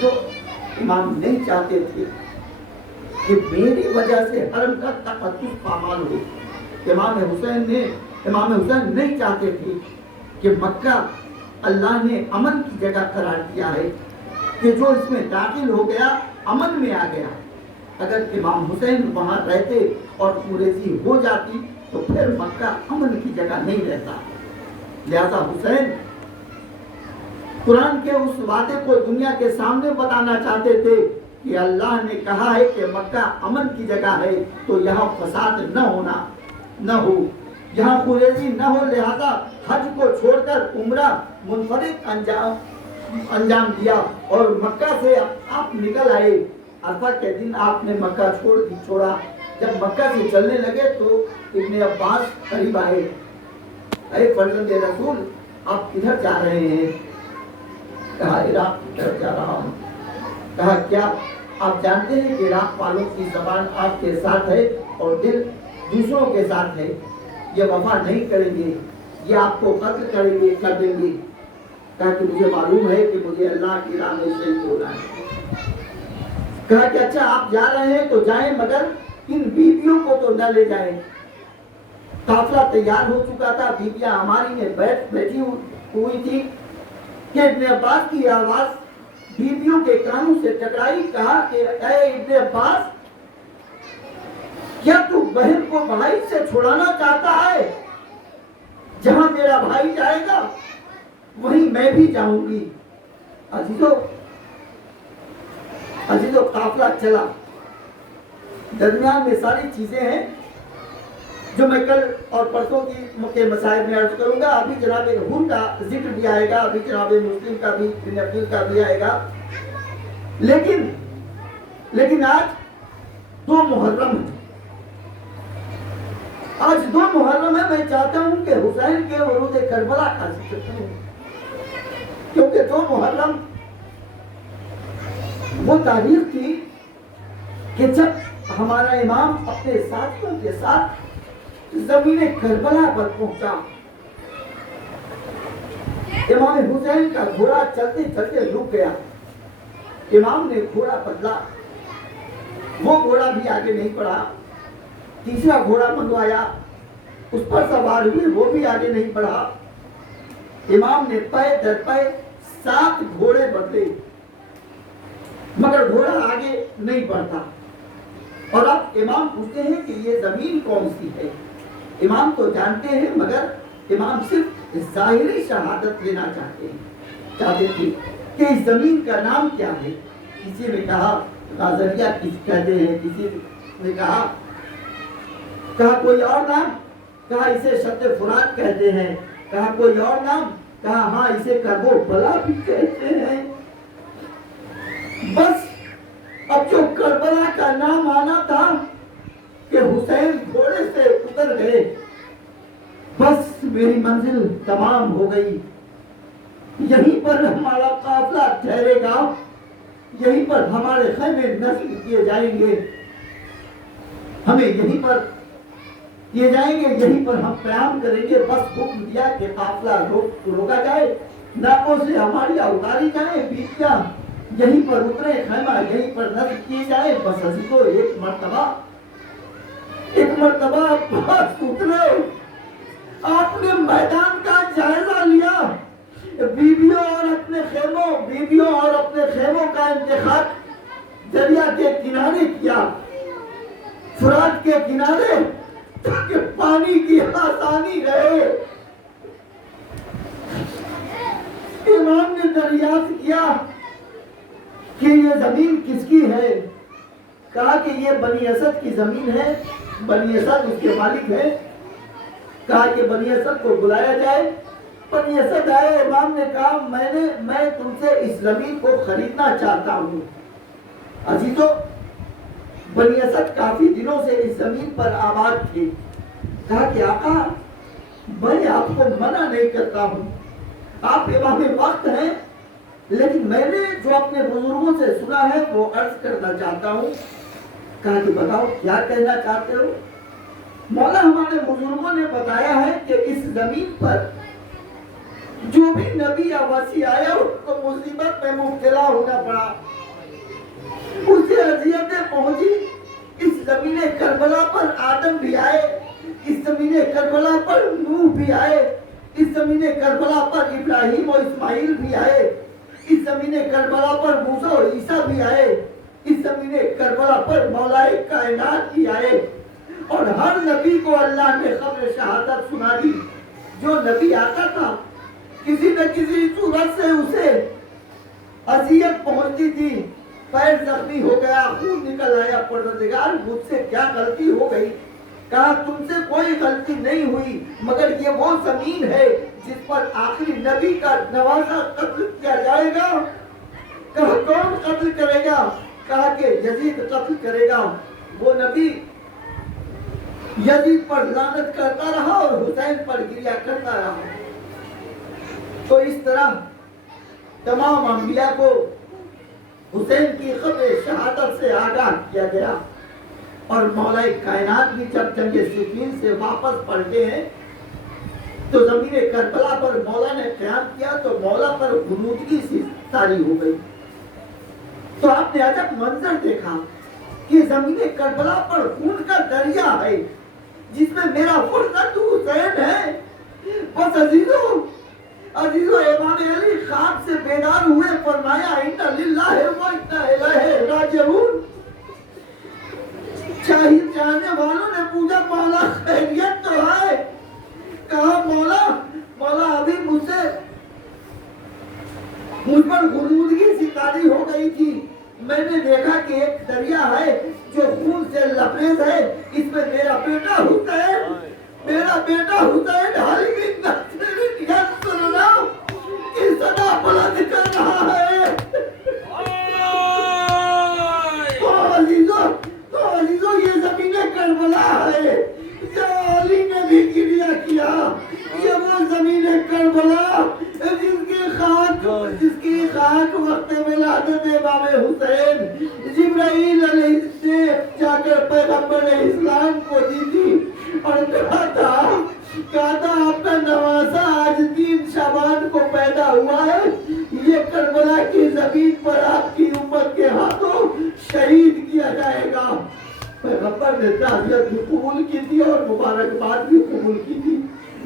عزیزوں امام نہیں چاہتے تھے کہ میری وجہ سے حرم کا تقدس پامال ہو. امام حسین نہیں چاہتے تھے کہ مکہ اللہ نے امن کی جگہ قرار دیا ہے کہ جو اس میں داخل ہو گیا امن میں آ گیا. اگر امام حسین وہاں رہتے اور قریشی ہو جاتی تو پھر مکہ امن کی جگہ نہیں رہتا. لہذا حسین قرآن کے اس وعدے کو دنیا کے سامنے بتانا چاہتے تھے کہ اللہ نے کہا ہے کہ مکہ امن کی جگہ ہے تو یہاں فساد نہ ہو یہاں قریشی نہ ہو. لہذا حج کو چھوڑ کر عمرہ منفرد انجام دیا اور مکہ سے آپ نکل آئے. عرفہ کے دن آپ نے مکہ چھوڑا. جب مکہ سے چلنے لگے تو ابن عباس قریب آئے. اے فرزند رسول آپ کدھر جا رہے ہیں؟ کہا عراق کی طرف جا رہا ہوں. کہا کیا آپ جانتے ہیں کہ عراق والوں کی زبان آپ کے ساتھ ہے اور دل دوسروں کے ساتھ ہے. یہ وفا نہیں کریں گے, یہ آپ کو قتل کر دیں گے. کہا کہ مجھے معلوم ہے کہ مجھے اللہ کی راہ میں شہید ہونا ہے. کہا کہ اچھا آپ جا رہے ہیں تو جائیں مگر ان بیویوں کو تو نہ لے جائیں. قافلہ تیار ہو چکا تھا, بیویاں ہماری میں بیٹھی ہوئی تھی کہ ابن عباس کی آواز بیویوں کے کانوں سے ٹکرائی. کہا کہ اے ابن عباس کیا تو بہن کو بھائی سے چھڑانا چاہتا ہے؟ جہاں میرا بھائی جائے گا وہیں میں بھی جاؤں گی. عزیزو قافلہ چلا. درمیان میں ساری چیزیں ہیں جو میں کل اور پرسوں کے مسائل میں عرض کروں گا. ابھی جناب حور کا ذکر بھی آئے گا, ابھی جناب مسلم کا بھی, ابن عقیل کا بھی آئے گا. لیکن آج 2 محرم ہے. آج 2 محرم ہے. میں چاہتا ہوں کہ حسین کے ورود کربلا کا ذکر کروں, کیونکہ 2 محرم وہ تاریخ تھی کہ جب ہمارا امام اپنے ساتھیوں کے ساتھ زمین کربلا پر پہنچا. امام حسین کا گھوڑا چلتے چلتے رک گیا. امام نے گھوڑا بدلا, وہ گھوڑا بھی آگے نہیں بڑھا. تیسرا گھوڑا منگوایا, اس پر سوار ہوئے, وہ بھی آگے نہیں بڑھا. امام نے پے در پے 7 گھوڑے بدلے مگر گھوڑا آگے نہیں بڑھتا. اور اب امام پوچھتے ہیں کہ یہ زمین کون سی ہے؟ امام تو جانتے ہیں مگر امام صرف ظاہری شہادت لینا چاہتے تھے کہ اس زمین کا نام کیا ہے. کسی نے کہا غازریہ کہتے ہیں, کسی نے کہا کوئی اور نام, کہا اسے شط فرات کہتے ہیں. کہا کوئی اور نام, کہا ہاں اسے کربو بلا بھی کہتے ہیں. بس اب جو کربلا کا نام آنا تھا کہ حسین گھوڑے سے اتر گئے, بس میری منزل تمام ہو گئی. یہیں پر ہمارا قافلہ ٹھہرے گا, یہیں پر ہمارے خیمے نصب کیے جائیں گے, ہمیں یہیں پر کیے جائیں گے, یہیں پر ہم قیام کریں گے. بس حکم دیا کہ قافلہ روکا جائے, ناکوں سے ہماری اتاری جائیں, بیویاں یہیں پر اترے, خیمہ یہیں پر نصب کیے جائے. بس عزیزو ایک مرتبہ بس اترے, آپ نے میدان کا جائزہ لیا. بیویوں اور اپنے خیموں کا انتخاب دریا کے کنارے کیا, فرات کے کنارے, تاکہ پانی کی آسانی رہے. امام نے دریافت کیا کہ یہ زمین کس کی ہے. کہا کہ یہ بنی اسد کی زمین ہے, بنی اسد اس کے مالک ہے. کہا کہ بنی اسد کو بلایا جائے. بنی اسد آئے. امام نے کہا میں تم سے اس زمین کو خریدنا چاہتا ہوں. عزیزو بنی اسد کافی دنوں سے اس زمین پر آباد تھے. کہا کہ آقا میں آپ کو منع نہیں کرتا ہوں, آپ امام وقت ہیں, لیکن میں نے جو اپنے بزرگوں سے سنا ہے وہ عرض کرنا چاہتا ہوں. کہا کہ بتاؤ کیا کہنا چاہتے ہو؟ مولا ہمارے بزرگوں نے بتایا ہے کہ اس زمین پر جو بھی نبی یا وصی آیا اس کو مصیبت میں مبتلا ہونا پڑا. آدم بھی آئے، اس زمین کربلا پر نوح بھی آئے، اس زمین کربلا پر ابراہیم و اسماعیل بھی آئے، اس زمین کربلا پر موسیٰ و عیسیٰ بھی آئے، اس زمین کربلا پر مولا کائنات بھی آئے، اور ہر نبی کو اللہ نے خبر شہادت سنا دی۔ جو نبی آتا تھا کسی نہ کسی صورت سے اسے اذیت پہنچتی تھی، پیر زخمی ہو گیا، خون نکل آیا، پروردگار مجھ سے کیا غلطی ہو گئی؟ کہا تم سے کوئی غلطی نہیں ہوئی، مگر یہ وہ زمین ہے جس پر آخری نبی کا نوازا قتل کیا جائے گا۔ کہا کون قتل کرے گا؟ کہا کہ یزید قتل کرے گا۔ وہ نبی یزید پر لعنت کرتا رہا اور حسین پر گریہ کرتا رہا۔ تو اس طرح تمام انبیاء کو حسین کی خبر شہادت سے آگاہ کیا گیا، اور مولا کائنات بھی جب جنگ صفین سے واپس پلٹے ہیں تو زمین کربلا پر مولا نے قیام کیا تو مولا پر غنودگی سی طاری ہو گئی۔ تو آپ نے عجب منظر دیکھا کہ زمین کربلا پر خون کا دریا ہے جس میں میرا فرزند حسین ہے۔ بس عزیزو امام علی خواب سے بیدار ہوئے، فرمایا انا للہ و انا الیہ راجعون۔ چاہنے والوں نے پوچھا مولا خیریت تو ہے؟ کہا مولا ابھی مجھ پر غنودگی سی طاری ہو گئی تھی، میں نے دیکھا کہ ایک دریا ہے جو خون سے لبریز ہے، اس میں میرا بیٹا حسین حلیمی ناصر یسرنا کی صدا بلند کر رہا ہے۔ تو عزیزو یہ زمین کربلا ہے، علی نے بھی گریہ کیا، یہ وہ زمین کربلا جس کی خاک وقت ولادت امام حسین جبرائیل علیہ السلام نے جا کر پیغمبر اسلام کو دی تھی، اور کہا تھا آپ کا نوازا آج 3 شعبان کو پیدا ہوا ہے، یہ کربلا کی زمین پر آپ کی امت کے ہاتھوں شہید کیا جائے گا۔ پیغمبر نے تعزیت بھی قبول کی تھی اور مبارکباد بھی قبول کی تھی،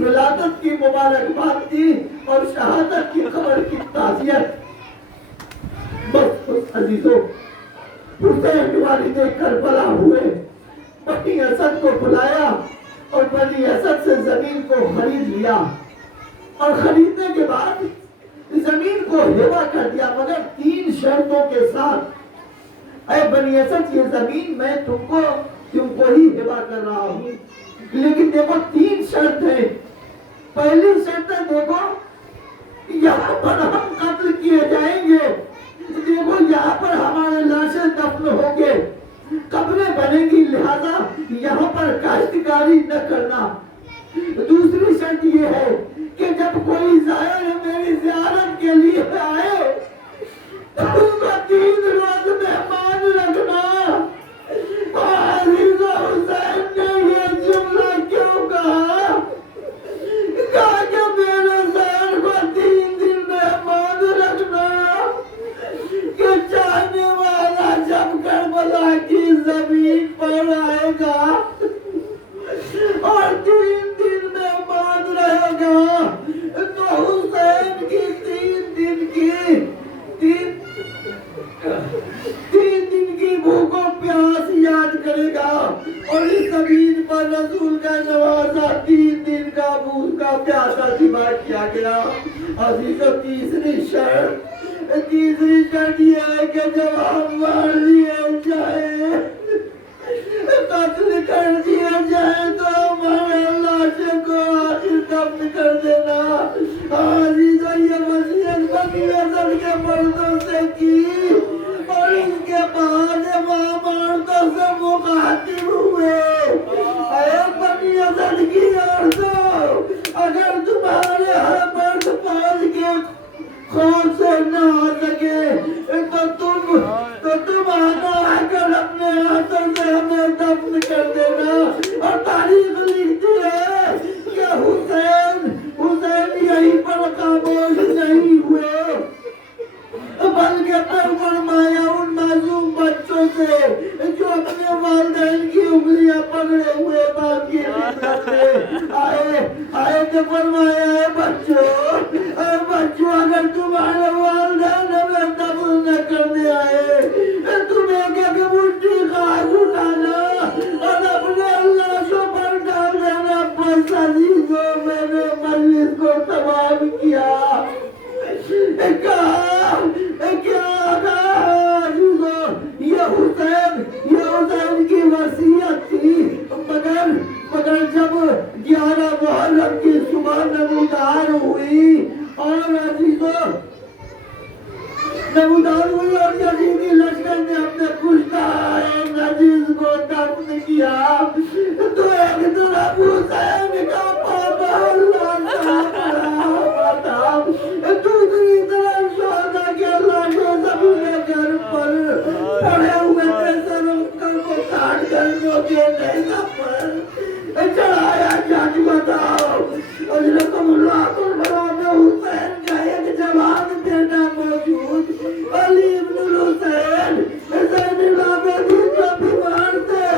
ولادت کی مبارکباد تھی اور شہادت کی خبر کی تعزیت۔ بس عزیزو، حسین والد کربلا ہوئے، بنی اسد کو بلایا اور بنی اسد سے زمین کو خرید لیا، اور خریدنے کے بعد زمین کو ہبہ کر دیا، مگر 3 شرطوں کے ساتھ۔ اے بنی اسد، یہ زمین میں تم کو ہی ہبہ کر رہا ہوں، لیکن دیکھو 3 شرط ہے۔ پہلی شرط ہے، دیکھو یہاں پر ہم قتل کیے جائیں گے، دیکھو یہاں پر ہمارے لاشیں دفن ہوں گے، قبریں بنیں گی، لہذا یہاں پر کاشتکاری نہ کرنا۔ دوسری شرط یہ ہے کہ جب کوئی زائر میری زیارت کے لیے آئے تو اس کو 3 روز مہمان رکھنا۔ عزیز حسین نے یہ جملہ کیوں کہا کہ میرے زائر کو 3 دن مہمان رکھنا، کہ چاہنے والا جب کربلا کی زمین پر آئے گا اور 3 دن مہمان رہے گا تو حسین کی 3 دن کی بھوک و پیاس یاد کرے گا، اور اس زمین پر رسول کا نوازا 3 دن کا بھوک کا پیاسا ذبح کیا گیا۔ عزیزو، تیسری شرط یہ ہے کہ جب ہم مار دیے جائے، قتل کر دیا جائے تو ہمارے لاشیں کو آخر دفن کر دینا۔ عزیزو، یہ وصیت بنی اسد کے مردوں سے کی، اور اس کے بعد وہاں عورتوں سے مخاطب ہوئے۔ اے بنی اسد کی عورتوں، اگر تمہارے ہر مرد فوج کے خوف سے نہ آ سکے تو تم آ کر اپنے ہاتھوں سے ہمیں دفن کر دینا۔ اور تاریخ لکھتی ہے کہ حسین یہیں پر خاموش نہیں ہوئے، بلکہ پھر فرمایا ان معصوم بچوں سے جو اپنے والد انگلیاں پکڑے ہوئے باپ کی خدمت میں آئے تو فرمایا ہے بچوں اگر تمہارے والدین ہمیں قبول نہ کرنے آئے تمہیں کہ مٹھی خاک اٹھانا اور اپنے اللہ کو پر ڈال دینا بس عزیزوں میں نے مجلس کو تمام کیا یہ حسین کی وصیت تھی مگر جب 11 محرم کی صبح نمودار ہوئی اور عزیزوں نمودار ہوئی اور یزیدی لشکر نے اپنے کشتہ عزیز کو دفن کیا تو ایک طرف حسین کا پاپا اللہ پڑا دوسری طرف شہداء کے لاشوں زمین گھر پر پڑے ہوئے تھے سروں کو کاٹ کر جو کے نیزہ پر چڑھایا جج بتاؤ اجرکم اللہ قربان حسین کا ایک جوان بیٹا موجود علی ابن الحسین زین العابدین جو بیمار تھے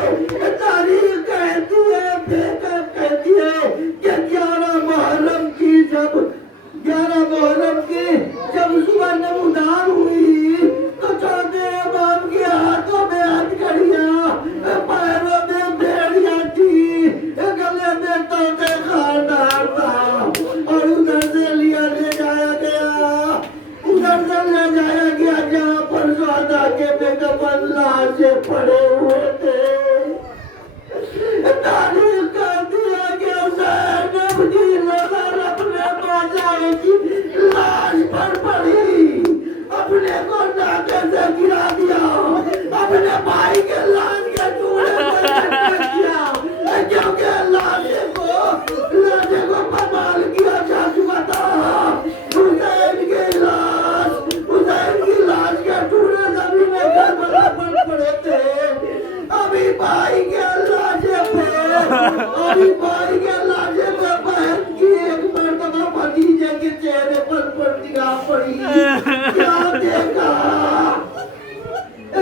تاریخ کہتی ہے بے کب کہتی ہے کہ 11 محرم کی جب صبح نمودار ہوئی تو چوتھے امام کے ہاتھوں میں ہتھکڑیاں پیروں میں بیڑیاں تھی گلے میں توتے خاردار تھا اور ادھر سے لے جایا گیا جہاں پر شہداء کے بے کفن لاشیں پڑے ہوئے تھے تاریخ کہتی ہے کہ زینب کی نظر اپنے باجائے کی لاش پر پڑی اپنے کو ناکے سے گرا دیا اپنے بھائی کے لاش کے ٹکڑے پر کیا کیونکہ لاش کو پمال کیا جا چکا تھا حسین کی لاش کے ٹکڑے زمین کربلا پر پڑے تھے ابھی بھائی کے لاشے پہ بہن کی ایک مرتبہ بھتیجے کے چہرے پر نگاہ پڑی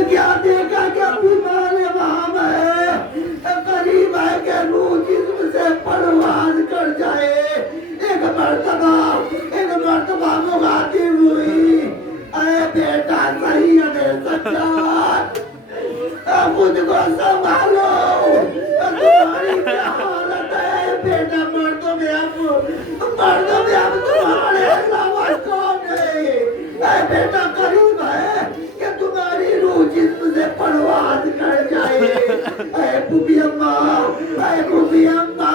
کیا دیکھا کہ بیمار امام ہے قریب ہے کہ روح جسم سے پرواز کر جائے ایک مرتبہ مخاطب ہوئی اے بیٹا سید سجاد خود کو سنبھالو تمہاری کیا حالت ہے بیٹا مردوں میں اب تمہارے علاوہ کون ہے اے بیٹا قریب ہے کہ تمہاری روح جسم سے پرواز کر جائے اے بوبی اماں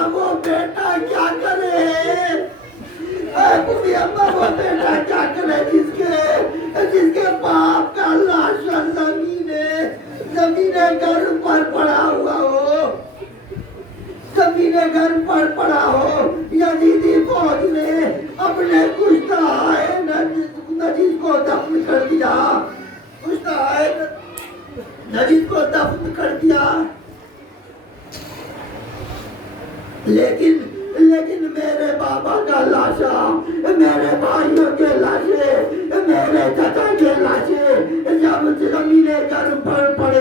وہ بیٹا کیا کرے وہ بیٹا کیا کرے جس کے باپ کا لاشا زمین گھر پر پڑا ہوا ہو یزیدی فوج نے اپنے کشتہ نجیب کو دفن کر دیا لیکن میرے بابا کا لاشا میرے بھائیوں کے لاشے میرے چچا کے لاشے جب زمین گھر پر پڑے